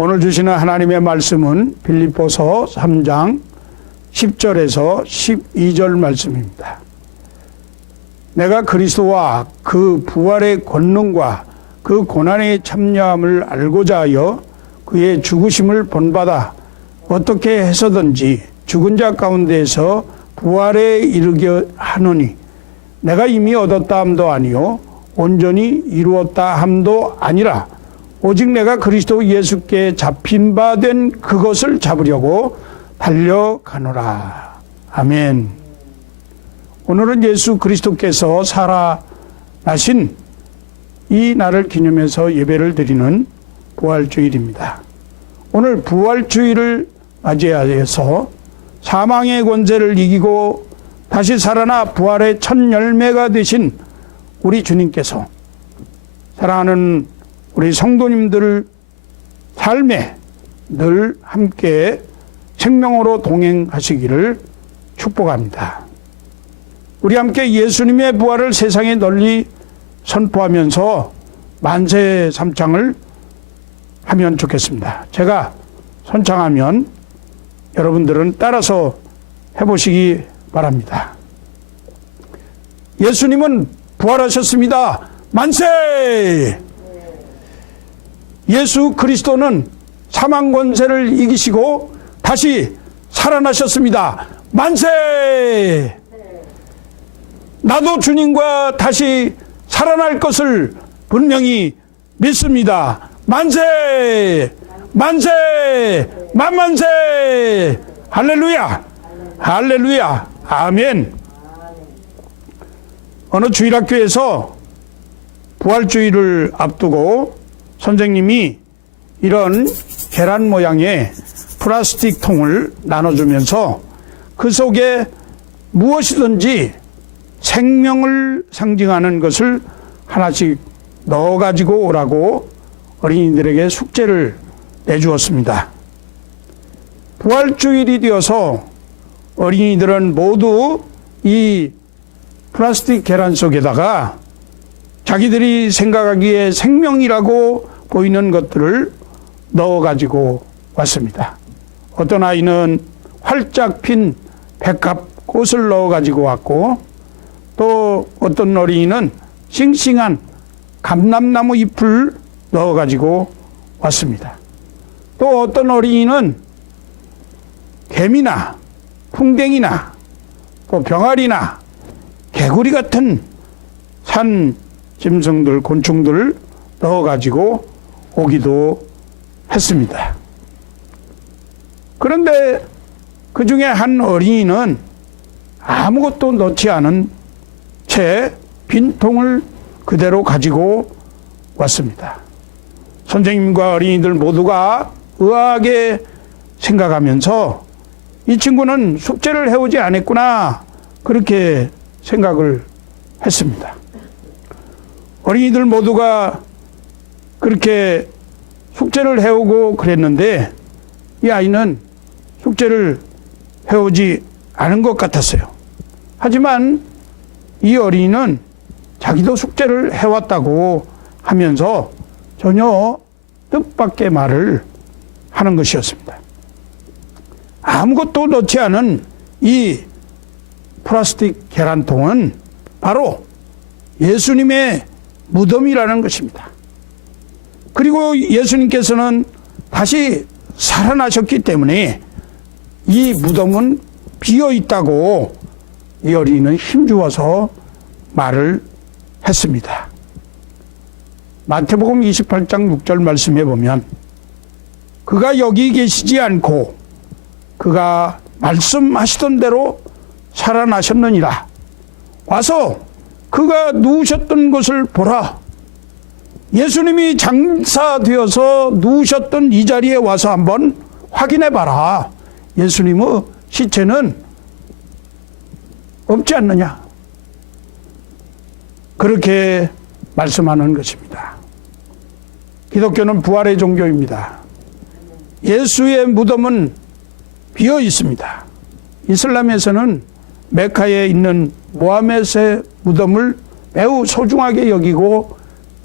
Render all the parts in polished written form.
오늘 주시는 하나님의 말씀은 빌립보서 3장 10절에서 12절 말씀입니다. 내가 그리스도와 그 부활의 권능과 그 고난의 참여함을 알고자 하여 그의 죽으심을 본받아 어떻게 해서든지 죽은 자 가운데에서 부활에 이르게 하노니 내가 이미 얻었다 함도 아니요 온전히 이루었다 함도 아니라 오직 내가 그리스도 예수께 잡힌 바 된 그것을 잡으려고 달려가노라. 아멘. 오늘은 예수 그리스도께서 살아나신 이 날을 기념해서 예배를 드리는 부활주일입니다. 오늘 부활주일을 맞이하여서 사망의 권세를 이기고 다시 살아나 부활의 첫 열매가 되신 우리 주님께서 사랑하는 우리 성도님들 삶에 늘 함께 생명으로 동행하시기를 축복합니다. 우리 함께 예수님의 부활을 세상에 널리 선포하면서 만세 삼창을 하면 좋겠습니다. 제가 선창하면 여러분들은 따라서 해보시기 바랍니다. 예수님은 부활하셨습니다. 만세! 예수 그리스도는 사망 권세를 이기시고 다시 살아나셨습니다. 만세! 나도 주님과 다시 살아날 것을 분명히 믿습니다. 만세! 만세! 만만세! 할렐루야! 할렐루야! 아멘! 어느 주일학교에서 부활주일을 앞두고 선생님이 이런 계란 모양의 플라스틱 통을 나눠주면서 그 속에 무엇이든지 생명을 상징하는 것을 하나씩 넣어가지고 오라고 어린이들에게 숙제를 내주었습니다. 부활주일이 되어서 어린이들은 모두 이 플라스틱 계란 속에다가 자기들이 생각하기에 생명이라고 보이는 것들을 넣어가지고 왔습니다. 어떤 아이는 활짝 핀 백합꽃을 넣어가지고 왔고 또 어떤 어린이는 싱싱한 감람나무 잎을 넣어가지고 왔습니다. 또 어떤 어린이는 개미나 풍뎅이나 또 병아리나 개구리 같은 산 짐승들, 곤충들을 넣어가지고 오기도 했습니다. 그런데 그 중에 한 어린이는 아무것도 넣지 않은 채 빈통을 그대로 가지고 왔습니다. 선생님과 어린이들 모두가 의아하게 생각하면서 이 친구는 숙제를 해오지 않았구나 그렇게 생각을 했습니다. 어린이들 모두가 그렇게 숙제를 해오고 그랬는데 이 아이는 숙제를 해오지 않은 것 같았어요. 하지만 이 어린이는 자기도 숙제를 해왔다고 하면서 전혀 뜻밖의 말을 하는 것이었습니다. 아무것도 넣지 않은 이 플라스틱 계란통은 바로 예수님의 무덤이라는 것입니다. 그리고 예수님께서는 다시 살아나셨기 때문에 이 무덤은 비어 있다고 이 어린이는 힘주어서 말을 했습니다. 마태복음 28장 6절 말씀해 보면 그가 여기 계시지 않고 그가 말씀하시던 대로 살아나셨느니라. 와서 그가 누우셨던 것을 보라. 예수님이 장사되어서 누우셨던 이 자리에 와서 한번 확인해 봐라. 예수님의 시체는 없지 않느냐. 그렇게 말씀하는 것입니다. 기독교는 부활의 종교입니다. 예수의 무덤은 비어 있습니다. 이슬람에서는 메카에 있는 모하멧의 무덤을 매우 소중하게 여기고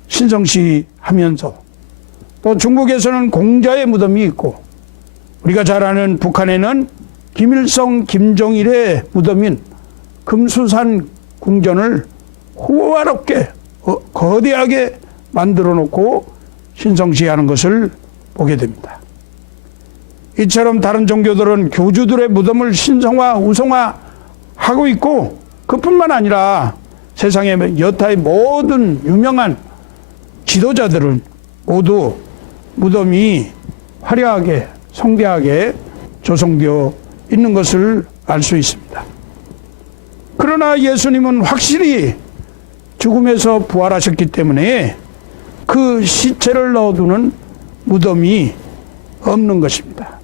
신성시하면서 또 중국에서는 공자의 무덤이 있고, 우리가 잘 아는 북한에는 김일성, 김정일의 무덤인 금수산 궁전을 호화롭게 거대하게 만들어 놓고 신성시하는 것을 보게 됩니다. 이처럼 다른 종교들은 교주들의 무덤을 신성화, 우성화하고 있고, 그뿐만 아니라 세상의 여타의 모든 유명한 지도자들은 모두 무덤이 화려하게 성대하게 조성되어 있는 것을 알 수 있습니다. 그러나 예수님은 확실히 죽음에서 부활하셨기 때문에 그 시체를 넣어두는 무덤이 없는 것입니다.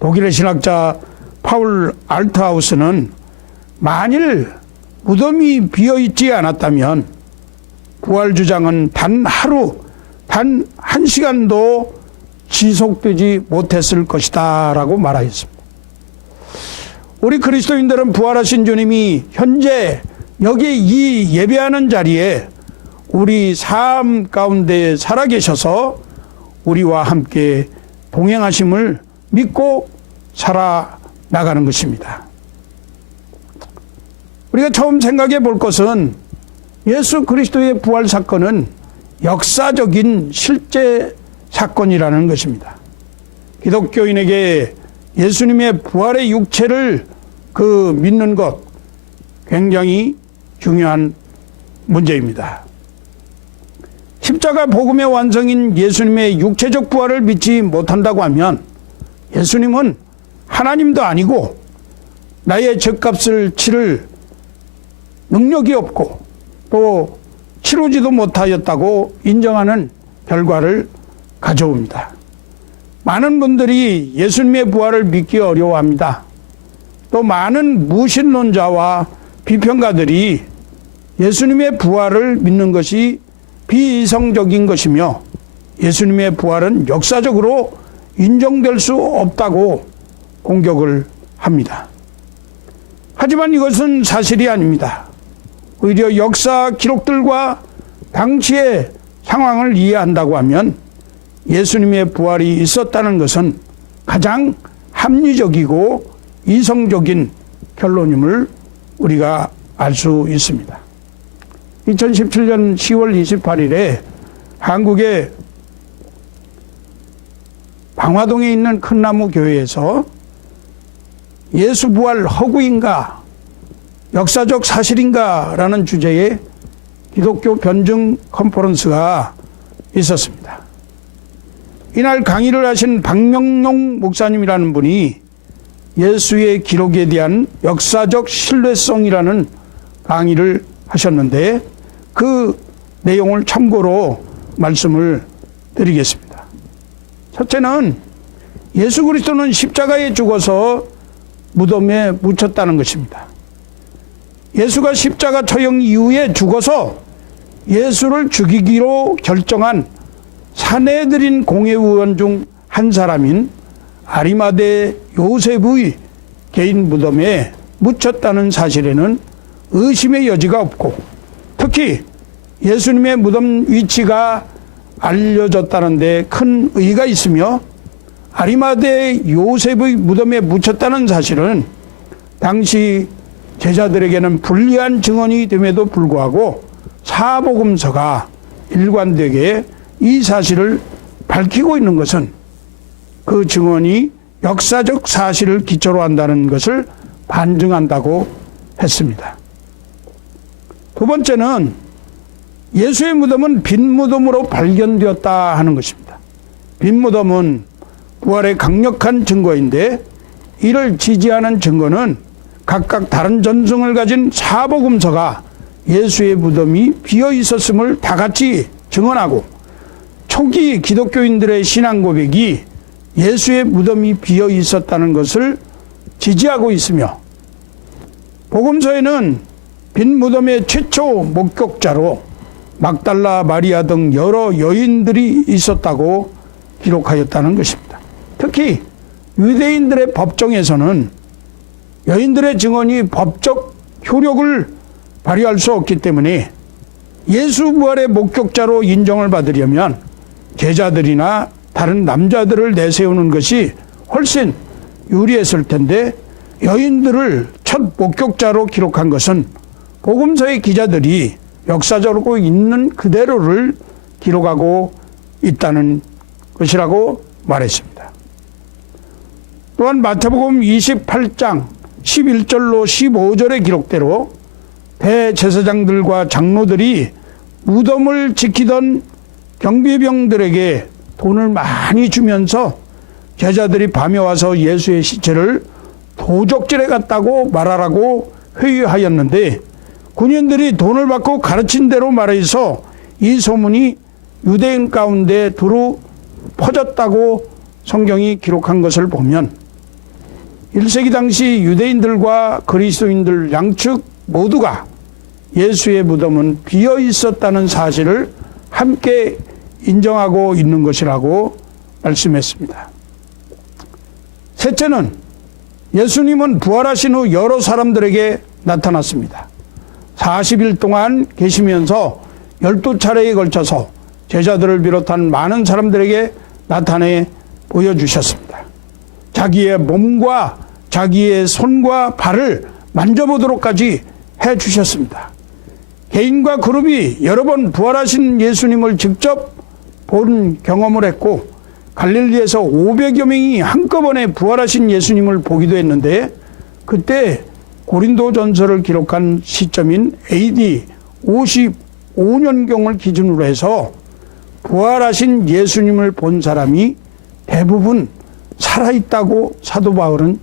독일의 신학자 파울 알트하우스는 만일 무덤이 비어있지 않았다면 부활 주장은 단 하루, 단 한 시간도 지속되지 못했을 것이다 라고 말하였습니다. 우리 그리스도인들은 부활하신 주님이 현재 여기 이 예배하는 자리에 우리 삶 가운데 살아계셔서 우리와 함께 동행하심을 믿고 살아나가는 것입니다. 우리가 처음 생각해 볼 것은 예수 그리스도의 부활 사건은 역사적인 실제 사건이라는 것입니다. 기독교인에게 예수님의 부활의 육체를 믿는 것 굉장히 중요한 문제입니다. 십자가 복음의 완성인 예수님의 육체적 부활을 믿지 못한다고 하면 예수님은 하나님도 아니고 나의 죗값을 치를 능력이 없고 또 치르지도 못하였다고 인정하는 결과를 가져옵니다. 많은 분들이 예수님의 부활을 믿기 어려워합니다. 또 많은 무신론자와 비평가들이 예수님의 부활을 믿는 것이 비이성적인 것이며 예수님의 부활은 역사적으로 인정될 수 없다고 공격을 합니다. 하지만 이것은 사실이 아닙니다. 오히려 역사 기록들과 당시의 상황을 이해한다고 하면 예수님의 부활이 있었다는 것은 가장 합리적이고 이성적인 결론임을 우리가 알 수 있습니다. 2017년 10월 28일에 한국의 방화동에 있는 큰나무 교회에서 예수 부활 허구인가 역사적 사실인가 라는 주제의 기독교 변증 컨퍼런스가 있었습니다. 이날 강의를 하신 박명용 목사님이라는 분이 예수의 기록에 대한 역사적 신뢰성이라는 강의를 하셨는데 그 내용을 참고로 말씀을 드리겠습니다. 첫째는 예수 그리스도는 십자가에 죽어서 무덤에 묻혔다는 것입니다. 예수가 십자가 처형 이후에 죽어서 예수를 죽이기로 결정한 사내들인 공회의원 중 한 사람인 아리마대 요셉의 개인 무덤에 묻혔다는 사실에는 의심의 여지가 없고 특히 예수님의 무덤 위치가 알려졌다는 데 큰 의의가 있으며 아리마대 요셉의 무덤에 묻혔다는 사실은 당시 제자들에게는 불리한 증언이 됨에도 불구하고 사복음서가 일관되게 이 사실을 밝히고 있는 것은 그 증언이 역사적 사실을 기초로 한다는 것을 반증한다고 했습니다. 두 번째는 예수의 무덤은 빈 무덤으로 발견되었다 하는 것입니다. 빈 무덤은 부활의 강력한 증거인데 이를 지지하는 증거는 각각 다른 전승을 가진 사복음서가 예수의 무덤이 비어 있었음을 다 같이 증언하고 초기 기독교인들의 신앙 고백이 예수의 무덤이 비어 있었다는 것을 지지하고 있으며 복음서에는 빈 무덤의 최초 목격자로 막달라 마리아 등 여러 여인들이 있었다고 기록하였다는 것입니다. 특히 유대인들의 법정에서는 여인들의 증언이 법적 효력을 발휘할 수 없기 때문에 예수 부활의 목격자로 인정을 받으려면 제자들이나 다른 남자들을 내세우는 것이 훨씬 유리했을 텐데 여인들을 첫 목격자로 기록한 것은 복음서의 기자들이 역사적으로 있는 그대로를 기록하고 있다는 것이라고 말했습니다. 또한 마태복음 28장 11절로 15절의 기록대로 대제사장들과 장로들이 무덤을 지키던 경비병들에게 돈을 많이 주면서 제자들이 밤에 와서 예수의 시체를 도적질해 갔다고 말하라고 회유하였는데 군인들이 돈을 받고 가르친 대로 말해서 이 소문이 유대인 가운데 두루 퍼졌다고 성경이 기록한 것을 보면 1세기 당시 유대인들과 그리스도인들 양측 모두가 예수의 무덤은 비어 있었다는 사실을 함께 인정하고 있는 것이라고 말씀했습니다. 셋째는 예수님은 부활하신 후 여러 사람들에게 나타났습니다. 40일 동안 계시면서 12차례에 걸쳐서 제자들을 비롯한 많은 사람들에게 나타내 보여주셨습니다. 자기의 몸과 자기의 손과 발을 만져보도록까지 해주셨습니다. 개인과 그룹이 여러 번 부활하신 예수님을 직접 본 경험을 했고 갈릴리에서 500여 명이 한꺼번에 부활하신 예수님을 보기도 했는데 그때 고린도전서를 기록한 시점인 AD 55년경을 기준으로 해서 부활하신 예수님을 본 사람이 대부분 살아있다고 사도 바울은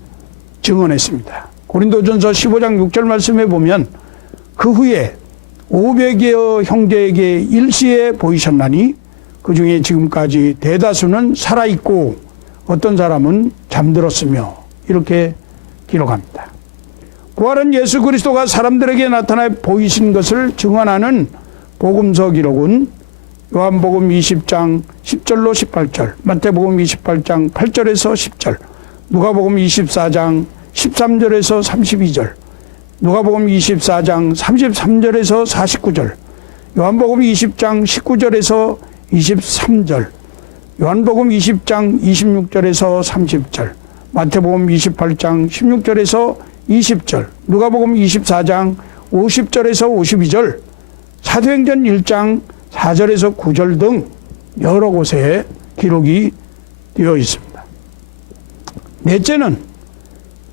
증언했습니다. 고린도전서 15장 6절 말씀에 보면 그 후에 500여 형제에게 일시에 보이셨나니 그 중에 지금까지 대다수는 살아있고 어떤 사람은 잠들었으며 이렇게 기록합니다. 부활한 예수 그리스도가 사람들에게 나타나 보이신 것을 증언하는 복음서 기록은 요한복음 20장 10절로 18절, 마태복음 28장 8절에서 10절, 누가복음 24장 13절에서 32절, 누가복음 24장 33절에서 49절, 요한복음 20장 19절에서 23절, 요한복음 20장 26절에서 30절, 마태복음 28장 16절에서 20절, 누가복음 24장 50절에서 52절, 사도행전 1장 4절에서 9절 등 여러 곳에 기록이 되어 있습니다. 넷째는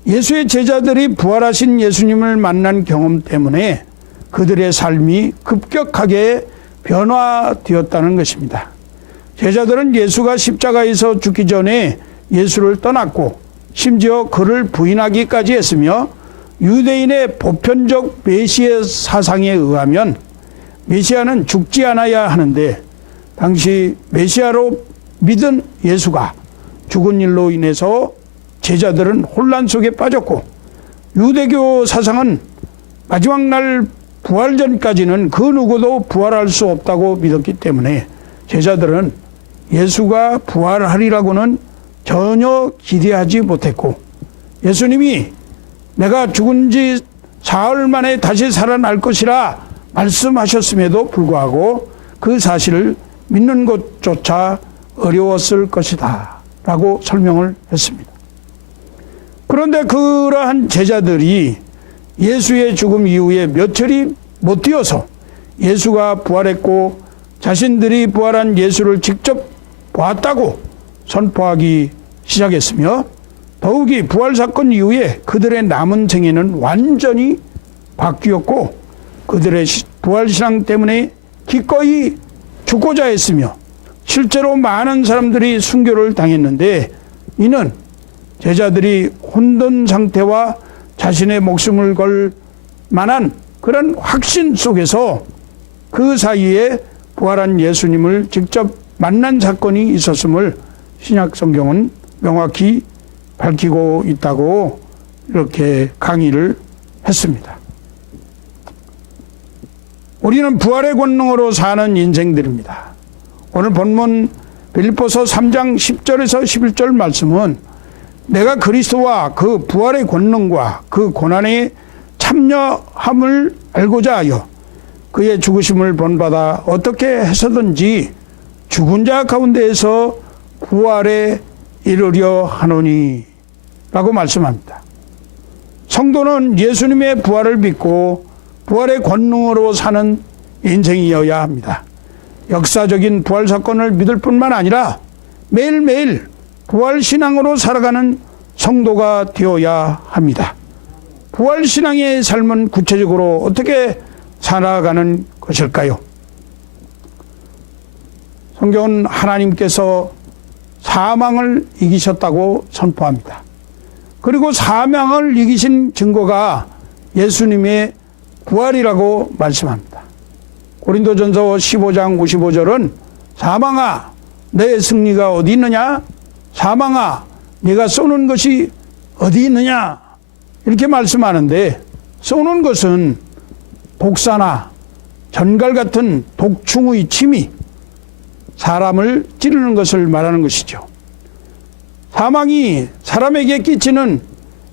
예수의 제자들이 부활하신 예수님을 만난 경험 때문에 그들의 삶이 급격하게 변화되었다는 것입니다. 제자들은 예수가 십자가에서 죽기 전에 예수를 떠났고 심지어 그를 부인하기까지 했으며 유대인의 보편적 메시아 사상에 의하면 메시아는 죽지 않아야 하는데 당시 메시아로 믿은 예수가 죽은 일로 인해서 제자들은 혼란 속에 빠졌고 유대교 사상은 마지막 날 부활 전까지는 그 누구도 부활할 수 없다고 믿었기 때문에 제자들은 예수가 부활하리라고는 전혀 기대하지 못했고 예수님이 내가 죽은 지 사흘 만에 다시 살아날 것이라 말씀하셨음에도 불구하고 그 사실을 믿는 것조차 어려웠을 것이다 라고 설명을 했습니다. 그런데 그러한 제자들이 예수의 죽음 이후에 며칠이 못 되어서 예수가 부활했고 자신들이 부활한 예수를 직접 봤다고 선포하기 시작했으며 더욱이 부활 사건 이후에 그들의 남은 생애는 완전히 바뀌었고 그들의 부활신앙 때문에 기꺼이 죽고자 했으며 실제로 많은 사람들이 순교를 당했는데 이는 제자들이 혼돈 상태와 자신의 목숨을 걸 만한 그런 확신 속에서 그 사이에 부활한 예수님을 직접 만난 사건이 있었음을 신약 성경은 명확히 밝히고 있다고 이렇게 강의를 했습니다. 우리는 부활의 권능으로 사는 인생들입니다. 오늘 본문 빌립보서 3장 10절에서 11절 말씀은 내가 그리스도와 그 부활의 권능과 그 고난에 참여함을 알고자 하여 그의 죽으심을 본받아 어떻게 해서든지 죽은 자 가운데에서 부활에 이르려 하노니 라고 말씀합니다. 성도는 예수님의 부활을 믿고 부활의 권능으로 사는 인생이어야 합니다. 역사적인 부활 사건을 믿을 뿐만 아니라 매일매일 부활 신앙으로 살아가는 성도가 되어야 합니다. 부활 신앙의 삶은 구체적으로 어떻게 살아가는 것일까요? 성경은 하나님께서 사망을 이기셨다고 선포합니다. 그리고 사망을 이기신 증거가 예수님의 부활이라고 말씀합니다. 고린도전서 15장 55절은 사망아 내 승리가 어디 있느냐? 사망아 네가 쏘는 것이 어디 있느냐? 이렇게 말씀하는데, 쏘는 것은 독사나 전갈 같은 독충의 침이 사람을 찌르는 것을 말하는 것이죠. 사망이 사람에게 끼치는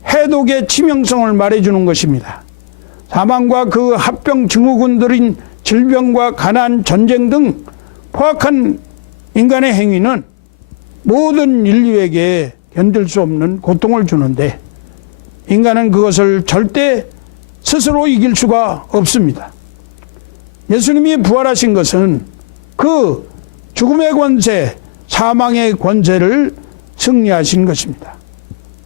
해독의 치명성을 말해주는 것입니다. 사망과 그 합병 증후군들인 질병과 가난, 전쟁 등 포악한 인간의 행위는 모든 인류에게 견딜 수 없는 고통을 주는데, 인간은 그것을 절대 스스로 이길 수가 없습니다. 예수님이 부활하신 것은 그 죽음의 권세, 사망의 권세를 승리하신 것입니다.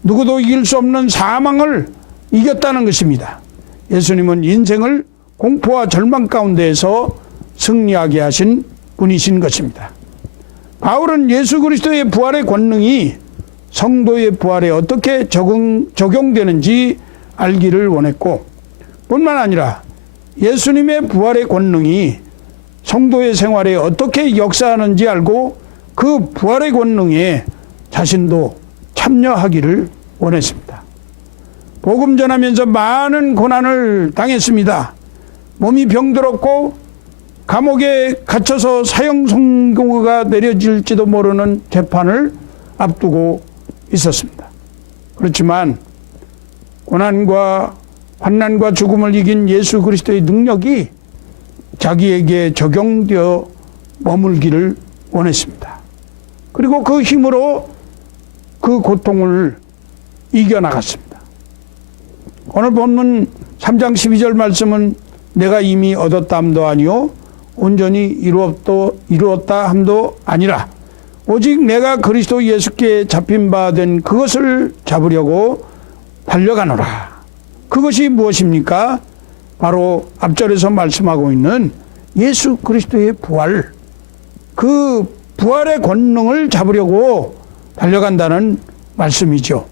누구도 이길 수 없는 사망을 이겼다는 것입니다. 예수님은 인생을 공포와 절망 가운데에서 승리하게 하신 분이신 것입니다. 바울은 예수 그리스도의 부활의 권능이 성도의 부활에 어떻게 적용되는지 알기를 원했고, 뿐만 아니라 예수님의 부활의 권능이 성도의 생활에 어떻게 역사하는지 알고 그 부활의 권능에 자신도 참여하기를 원했습니다. 복음 전하면서 많은 고난을 당했습니다. 몸이 병들었고 감옥에 갇혀서 사형 선고가 내려질지도 모르는 재판을 앞두고 있었습니다. 그렇지만 고난과 환난과 죽음을 이긴 예수 그리스도의 능력이 자기에게 적용되어 머물기를 원했습니다. 그리고 그 힘으로 그 고통을 이겨나갔습니다. 오늘 본문 3장 12절 말씀은 내가 이미 얻었다 함도 아니요 온전히 이루었다 함도 아니라 오직 내가 그리스도 예수께 잡힌 바 된 그것을 잡으려고 달려가노라. 그것이 무엇입니까? 바로 앞절에서 말씀하고 있는 예수 그리스도의 부활, 그 부활의 권능을 잡으려고 달려간다는 말씀이죠.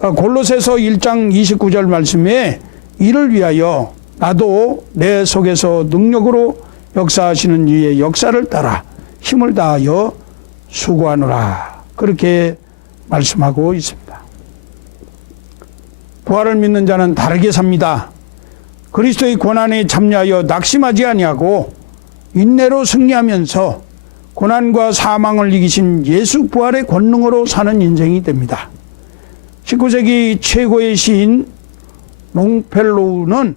골로새서 1장 29절 말씀에 이를 위하여 나도 내 속에서 능력으로 역사하시는 이의 역사를 따라 힘을 다하여 수고하노라. 그렇게 말씀하고 있습니다. 부활을 믿는 자는 다르게 삽니다. 그리스도의 고난에 참여하여 낙심하지 아니하고 인내로 승리하면서 고난과 사망을 이기신 예수 부활의 권능으로 사는 인생이 됩니다. 19세기 최고의 시인 롱펠로우는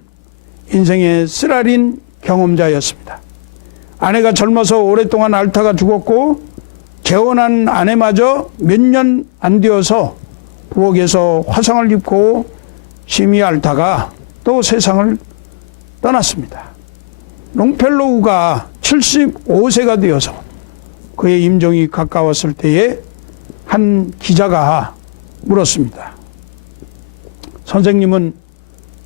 인생의 쓰라린 경험자였습니다. 아내가 젊어서 오랫동안 앓다가 죽었고 재혼한 아내마저 몇 년 안 되어서 부엌에서 화상을 입고 심히 앓다가 또 세상을 떠났습니다. 롱펠로우가 75세가 되어서 그의 임종이 가까웠을 때에 한 기자가 물었습니다. 선생님은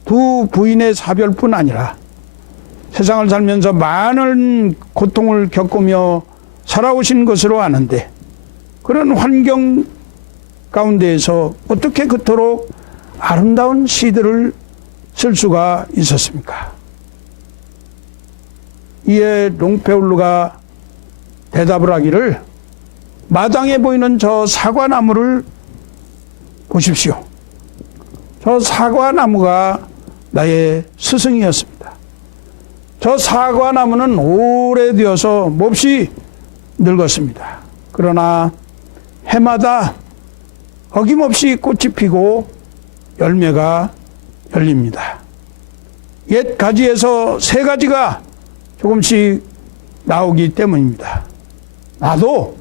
두 부인의 사별뿐 아니라 세상을 살면서 많은 고통을 겪으며 살아오신 것으로 아는데 그런 환경 가운데에서 어떻게 그토록 아름다운 시들을 쓸 수가 있었습니까? 이에 롱펠로우가 대답을 하기를 마당에 보이는 저 사과나무를 보십시오. 저 사과나무가 나의 스승이었습니다. 저 사과나무는 오래되어서 몹시 늙었습니다. 그러나 해마다 어김없이 꽃이 피고 열매가 열립니다. 옛 가지에서 새 가지가 조금씩 나오기 때문입니다. 나도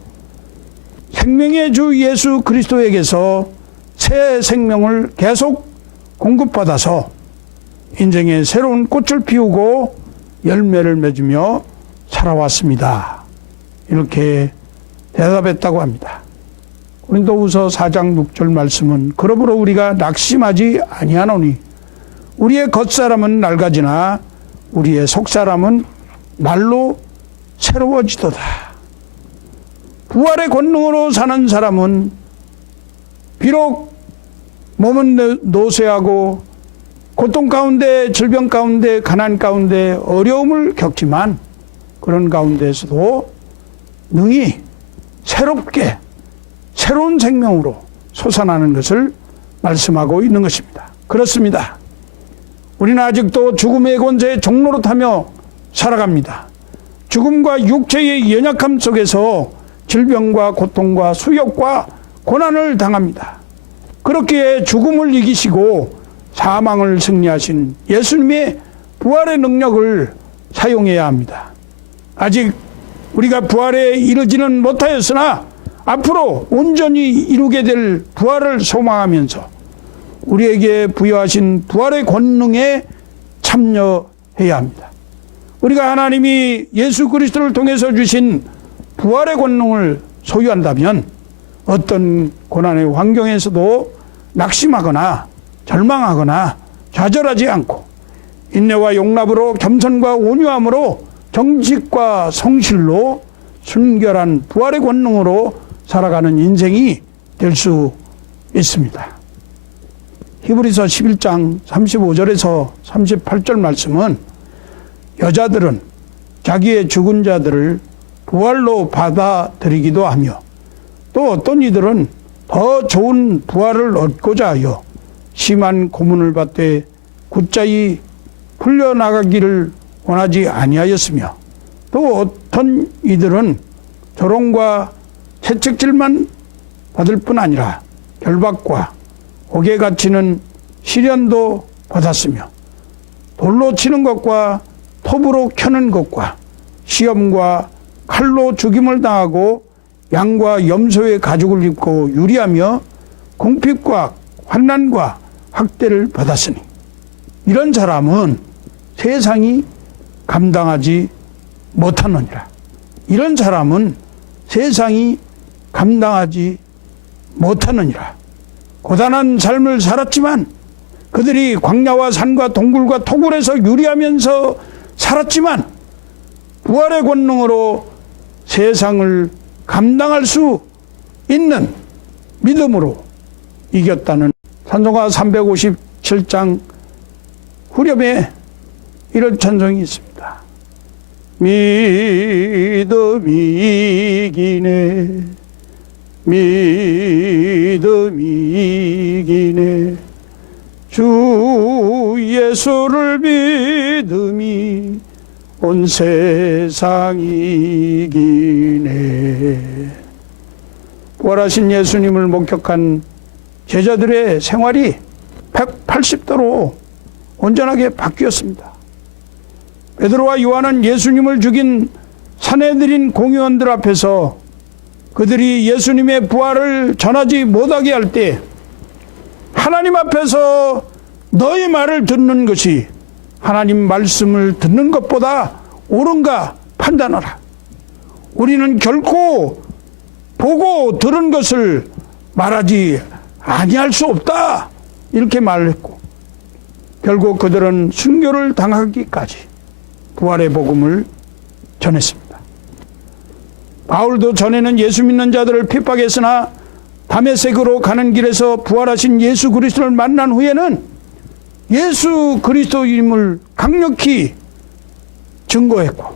생명의 주 예수 그리스도에게서 새 생명을 계속 공급받아서 인생의 새로운 꽃을 피우고 열매를 맺으며 살아왔습니다. 이렇게 대답했다고 합니다. 고린도후서 4장 6절 말씀은 그러므로 우리가 낙심하지 아니하노니 우리의 겉사람은 낡아지나 우리의 속사람은 날로 새로워지도다. 부활의 권능으로 사는 사람은 비록 몸은 노쇠하고 고통 가운데, 질병 가운데, 가난 가운데 어려움을 겪지만 그런 가운데에서도 능히 새롭게 새로운 생명으로 솟아나는 것을 말씀하고 있는 것입니다. 그렇습니다. 우리는 아직도 죽음의 권세의 종로로 타며 살아갑니다. 죽음과 육체의 연약함 속에서 질병과 고통과 수욕과 고난을 당합니다. 그렇기에 죽음을 이기시고 사망을 승리하신 예수님의 부활의 능력을 사용해야 합니다. 아직 우리가 부활에 이르지는 못하였으나 앞으로 온전히 이루게 될 부활을 소망하면서 우리에게 부여하신 부활의 권능에 참여해야 합니다. 우리가 하나님이 예수 그리스도를 통해서 주신 부활의 권능을 소유한다면 어떤 고난의 환경에서도 낙심하거나 절망하거나 좌절하지 않고 인내와 용납으로 겸손과 온유함으로 정직과 성실로 순결한 부활의 권능으로 살아가는 인생이 될 수 있습니다. 히브리서 11장 35절에서 38절 말씀은 여자들은 자기의 죽은 자들을 부활로 받아들이기도 하며 또 어떤 이들은 더 좋은 부활을 얻고자 하여 심한 고문을 받되 굳자이 풀려나가기를 원하지 아니하였으며 또 어떤 이들은 조롱과 채찍질만 받을 뿐 아니라 결박과 옥에 갇히는 시련도 받았으며 돌로 치는 것과 톱으로 켜는 것과 시험과 칼로 죽임을 당하고 양과 염소의 가죽을 입고 유리하며 궁핍과 환난과 학대를 받았으니 이런 사람은 세상이 감당하지 못하느니라. 이런 사람은 세상이 감당하지 못하느니라. 고단한 삶을 살았지만 그들이 광야와 산과 동굴과 토굴에서 유리하면서 살았지만 부활의 권능으로 세상을 감당할 수 있는 믿음으로 이겼다는 찬송가 357장 후렴에 이런 찬송이 있습니다. 믿음이 이기네 믿음이 이기네 주 예수를 믿음이 온 세상이 이기네. 부활하신 예수님을 목격한 제자들의 생활이 180도로 온전하게 바뀌었습니다. 베드로와 요한은 예수님을 죽인 산헤드린 공의원들 앞에서 그들이 예수님의 부활을 전하지 못하게 할 때 하나님 앞에서 너의 말을 듣는 것이 하나님 말씀을 듣는 것보다 옳은가 판단하라. 우리는 결코 보고 들은 것을 말하지 아니할 수 없다. 이렇게 말을 했고 결국 그들은 순교를 당하기까지 부활의 복음을 전했습니다. 바울도 전에는 예수 믿는 자들을 핍박했으나 다메섹으로 가는 길에서 부활하신 예수 그리스도를 만난 후에는 예수 그리스도임을 강력히 증거했고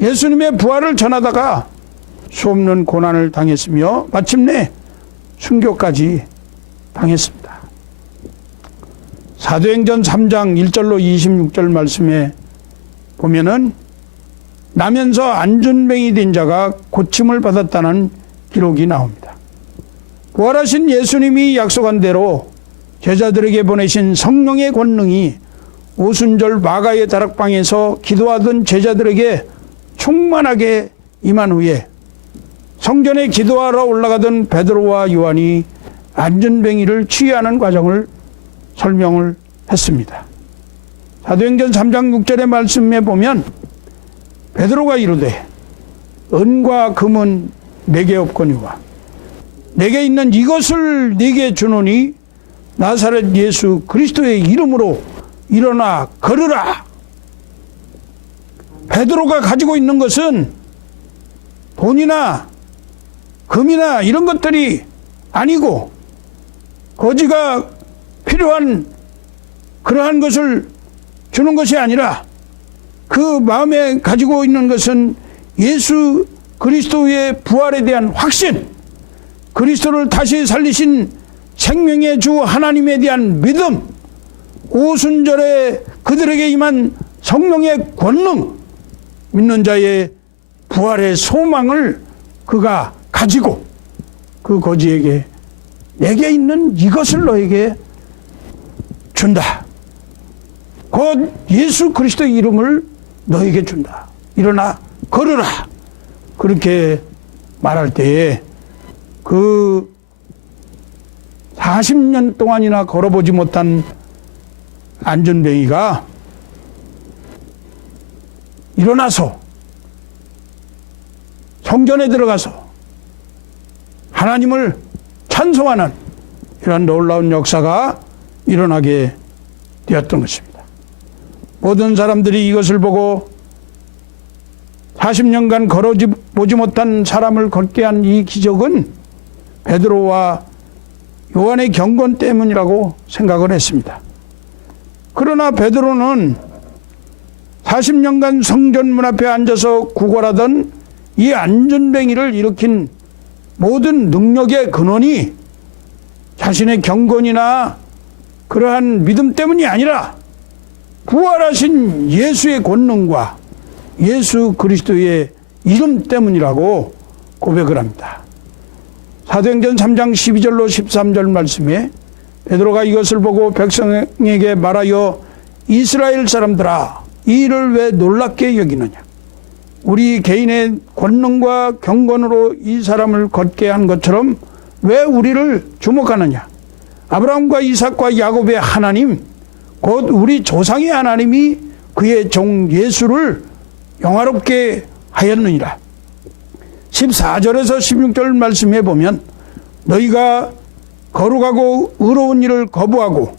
예수님의 부활을 전하다가 수없는 고난을 당했으며 마침내 순교까지 당했습니다. 사도행전 3장 1절로 26절 말씀에 보면은 나면서 안전병이 된 자가 고침을 받았다는 기록이 나옵니다. 부활하신 예수님이 약속한 대로 제자들에게 보내신 성령의 권능이 오순절 마가의 다락방에서 기도하던 제자들에게 충만하게 임한 후에 성전에 기도하러 올라가던 베드로와 요한이 안전뱅이를 취하는 과정을 설명을 했습니다. 사도행전 3장 6절의 말씀에 보면 베드로가 이르되 은과 금은 내게 없거니와 내게 있는 이것을 네게 주노니 나사렛 예수 그리스도의 이름으로 일어나 걸으라. 베드로가 가지고 있는 것은 돈이나 금이나 이런 것들이 아니고 거지가 필요한 그러한 것을 주는 것이 아니라 그 마음에 가지고 있는 것은 예수 그리스도의 부활에 대한 확신, 그리스도를 다시 살리신 생명의 주 하나님에 대한 믿음, 오순절에 그들에게 임한 성령의 권능, 믿는 자의 부활의 소망을 그가 가지고 그 거지에게 내게 있는 이것을 너에게 준다. 곧 예수 그리스도의 이름을 너에게 준다. 일어나 걸으라. 그렇게 말할 때에 그 40년 동안이나 걸어보지 못한 안전뱅이가 일어나서 성전에 들어가서 하나님을 찬송하는 이런 놀라운 역사가 일어나게 되었던 것입니다. 모든 사람들이 이것을 보고 40년간 걸어보지 못한 사람을 걷게 한 이 기적은 베드로와 요한의 경건 때문이라고 생각을 했습니다. 그러나 베드로는 40년간 성전 문 앞에 앉아서 구걸하던 이 안전뱅이를 일으킨 모든 능력의 근원이 자신의 경건이나 그러한 믿음 때문이 아니라 부활하신 예수의 권능과 예수 그리스도의 이름 때문이라고 고백을 합니다. 사도행전 3장 12절로 13절 말씀에 베드로가 이것을 보고 백성에게 말하여 이스라엘 사람들아 이 일을 왜 놀랍게 여기느냐. 우리 개인의 권능과 경건으로 이 사람을 걷게 한 것처럼 왜 우리를 주목하느냐. 아브라함과 이삭과 야곱의 하나님 곧 우리 조상의 하나님이 그의 종 예수를 영화롭게 하였느니라. 14절에서 16절 말씀해 보면 너희가 거룩하고 의로운 일을 거부하고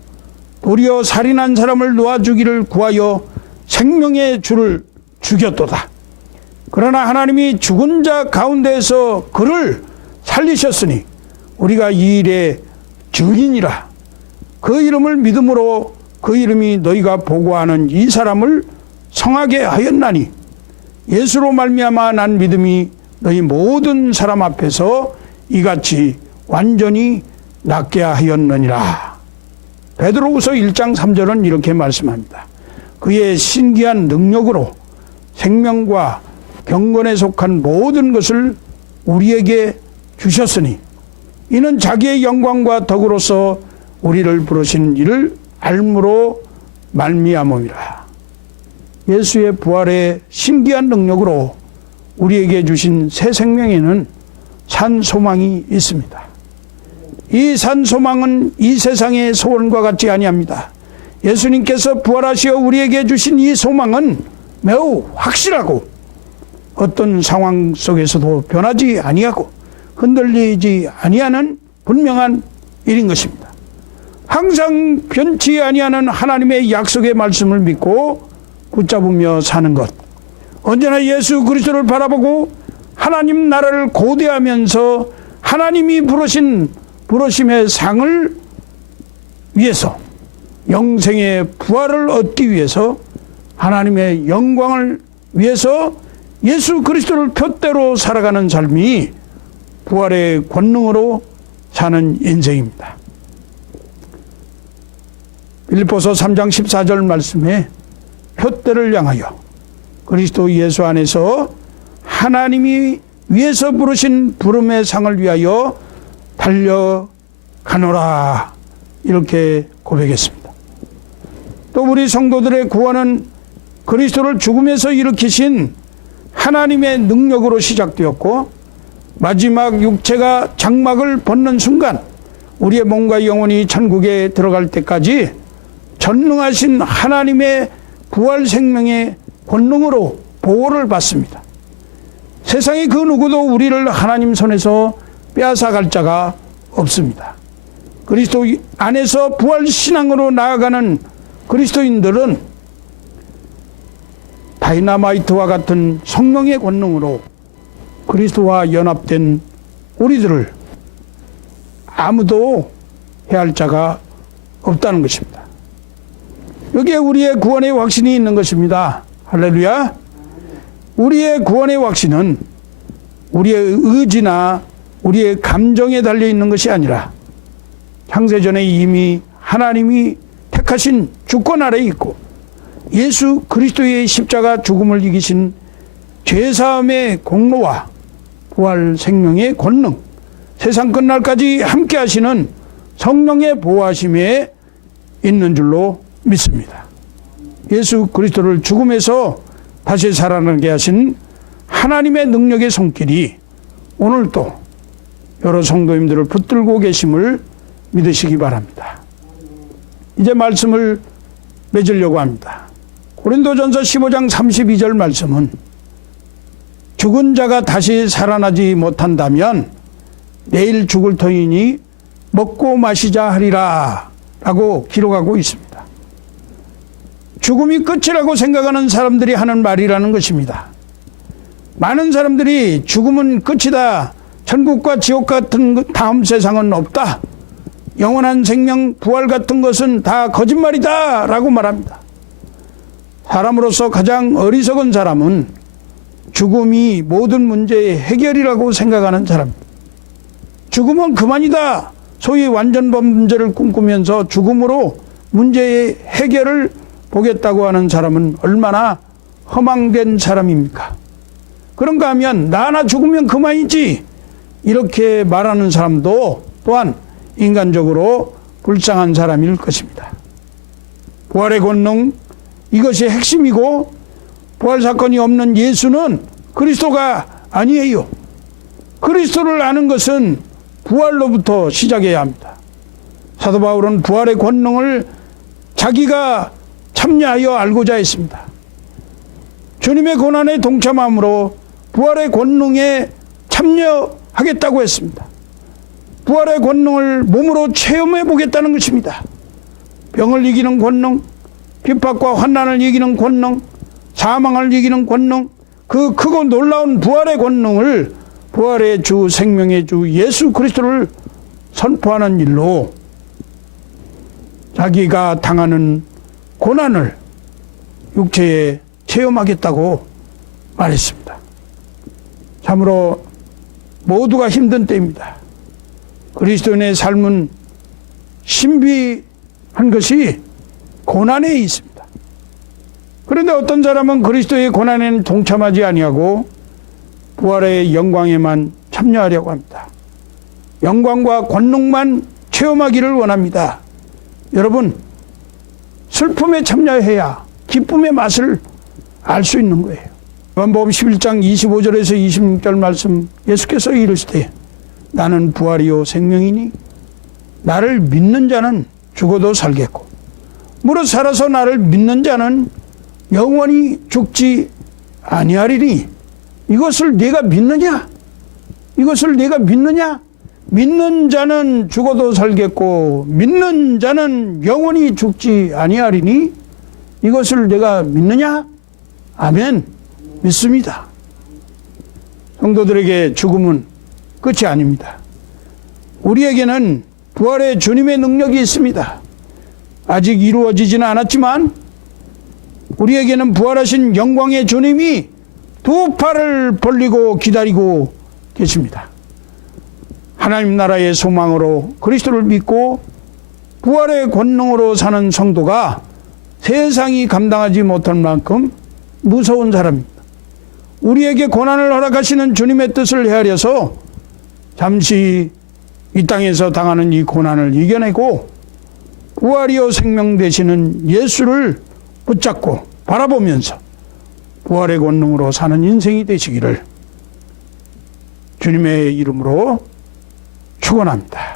도리어 살인한 사람을 놓아주기를 구하여 생명의 주를 죽였도다. 그러나 하나님이 죽은 자 가운데에서 그를 살리셨으니 우리가 이 일의 증인이라. 그 이름을 믿음으로 그 이름이 너희가 보고하는 이 사람을 성하게 하였나니 예수로 말미암아 난 믿음이 너희 모든 사람 앞에서 이같이 완전히 낫게 하였느니라. 베드로후서 1장 3절은 이렇게 말씀합니다. 그의 신기한 능력으로 생명과 경건에 속한 모든 것을 우리에게 주셨으니 이는 자기의 영광과 덕으로서 우리를 부르신 이를 알므로 말미암음이라. 예수의 부활의 신기한 능력으로 우리에게 주신 새 생명에는 산 소망이 있습니다. 이 산 소망은 이 세상의 소원과 같지 아니합니다. 예수님께서 부활하시어 우리에게 주신 이 소망은 매우 확실하고 어떤 상황 속에서도 변하지 아니하고 흔들리지 아니하는 분명한 일인 것입니다. 항상 변치 아니하는 하나님의 약속의 말씀을 믿고 붙잡으며 사는 것, 언제나 예수 그리스도를 바라보고 하나님 나라를 고대하면서 하나님이 부르신 부르심의 상을 위해서 영생의 부활을 얻기 위해서 하나님의 영광을 위해서 예수 그리스도를 표대로 살아가는 삶이 부활의 권능으로 사는 인생입니다. 빌립보서 3장 14절 말씀에 표대를 향하여 그리스도 예수 안에서 하나님이 위에서 부르신 부름의 상을 위하여 달려가노라 이렇게 고백했습니다. 또 우리 성도들의 구원은 그리스도를 죽음에서 일으키신 하나님의 능력으로 시작되었고 마지막 육체가 장막을 벗는 순간 우리의 몸과 영혼이 천국에 들어갈 때까지 전능하신 하나님의 부활 생명의 권능으로 보호를 받습니다. 세상에 그 누구도 우리를 하나님 손에서 빼앗아갈 자가 없습니다. 그리스도 안에서 부활 신앙으로 나아가는 그리스도인들은 다이너마이트와 같은 성령의 권능으로 그리스도와 연합된 우리들을 아무도 해할 자가 없다는 것입니다. 여기에 우리의 구원의 확신이 있는 것입니다. 할렐루야. 우리의 구원의 확신은 우리의 의지나 우리의 감정에 달려 있는 것이 아니라 창세전에 이미 하나님이 택하신 주권 아래에 있고 예수 그리스도의 십자가 죽음을 이기신 죄사함의 공로와 부활 생명의 권능, 세상 끝날까지 함께 하시는 성령의 보호하심에 있는 줄로 믿습니다. 예수 그리스도를 죽음에서 다시 살아나게 하신 하나님의 능력의 손길이 오늘도 여러 성도님들을 붙들고 계심을 믿으시기 바랍니다. 이제 말씀을 맺으려고 합니다. 고린도전서 15장 32절 말씀은 죽은 자가 다시 살아나지 못한다면 내일 죽을 터이니 먹고 마시자 하리라 라고 기록하고 있습니다. 죽음이 끝이라고 생각하는 사람들이 하는 말이라는 것입니다. 많은 사람들이 죽음은 끝이다. 천국과 지옥 같은 다음 세상은 없다. 영원한 생명, 부활 같은 것은 다 거짓말이다 라고 말합니다. 사람으로서 가장 어리석은 사람은 죽음이 모든 문제의 해결이라고 생각하는 사람입니다. 죽음은 그만이다. 소위 완전 범죄를 꿈꾸면서 죽음으로 문제의 해결을 보겠다고 하는 사람은 얼마나 허망된 사람입니까? 그런가 하면 나나 죽으면 그만이지 이렇게 말하는 사람도 또한 인간적으로 불쌍한 사람일 것입니다. 부활의 권능, 이것이 핵심이고 부활 사건이 없는 예수는 그리스도가 아니에요. 그리스도를 아는 것은 부활로부터 시작해야 합니다. 사도 바울은 부활의 권능을 자기가 참여하여 알고자 했습니다. 주님의 고난에 동참함으로 부활의 권능에 참여하겠다고 했습니다. 부활의 권능을 몸으로 체험해 보겠다는 것입니다. 병을 이기는 권능, 핍박과 환난을 이기는 권능, 사망을 이기는 권능, 그 크고 놀라운 부활의 권능을 부활의 주, 생명의 주 예수 그리스도를 선포하는 일로 자기가 당하는 고난을 육체에 체험하겠다고 말했습니다. 참으로 모두가 힘든 때입니다. 그리스도인의 삶은 신비한 것이 고난에 있습니다. 그런데 어떤 사람은 그리스도의 고난에는 동참하지 아니하고 부활의 영광에만 참여하려고 합니다. 영광과 권능만 체험하기를 원합니다. 여러분, 슬픔에 참여해야 기쁨의 맛을 알 수 있는 거예요. 요한복음 11장 25절에서 26절 말씀, 예수께서 이르시되 나는 부활이요 생명이니 나를 믿는 자는 죽어도 살겠고 무릇 살아서 나를 믿는 자는 영원히 죽지 아니하리니 이것을 네가 믿느냐? 이것을 네가 믿느냐? 믿는 자는 죽어도 살겠고 믿는 자는 영원히 죽지 아니하리니 이것을 내가 믿느냐? 아멘. 믿습니다. 성도들에게 죽음은 끝이 아닙니다. 우리에게는 부활의 주님의 능력이 있습니다. 아직 이루어지지는 않았지만 우리에게는 부활하신 영광의 주님이 두 팔을 벌리고 기다리고 계십니다. 하나님 나라의 소망으로 그리스도를 믿고 부활의 권능으로 사는 성도가 세상이 감당하지 못할 만큼 무서운 사람입니다. 우리에게 고난을 허락하시는 주님의 뜻을 헤아려서 잠시 이 땅에서 당하는 이 고난을 이겨내고 부활이요 생명 되시는 예수를 붙잡고 바라보면서 부활의 권능으로 사는 인생이 되시기를 주님의 이름으로 축원합니다.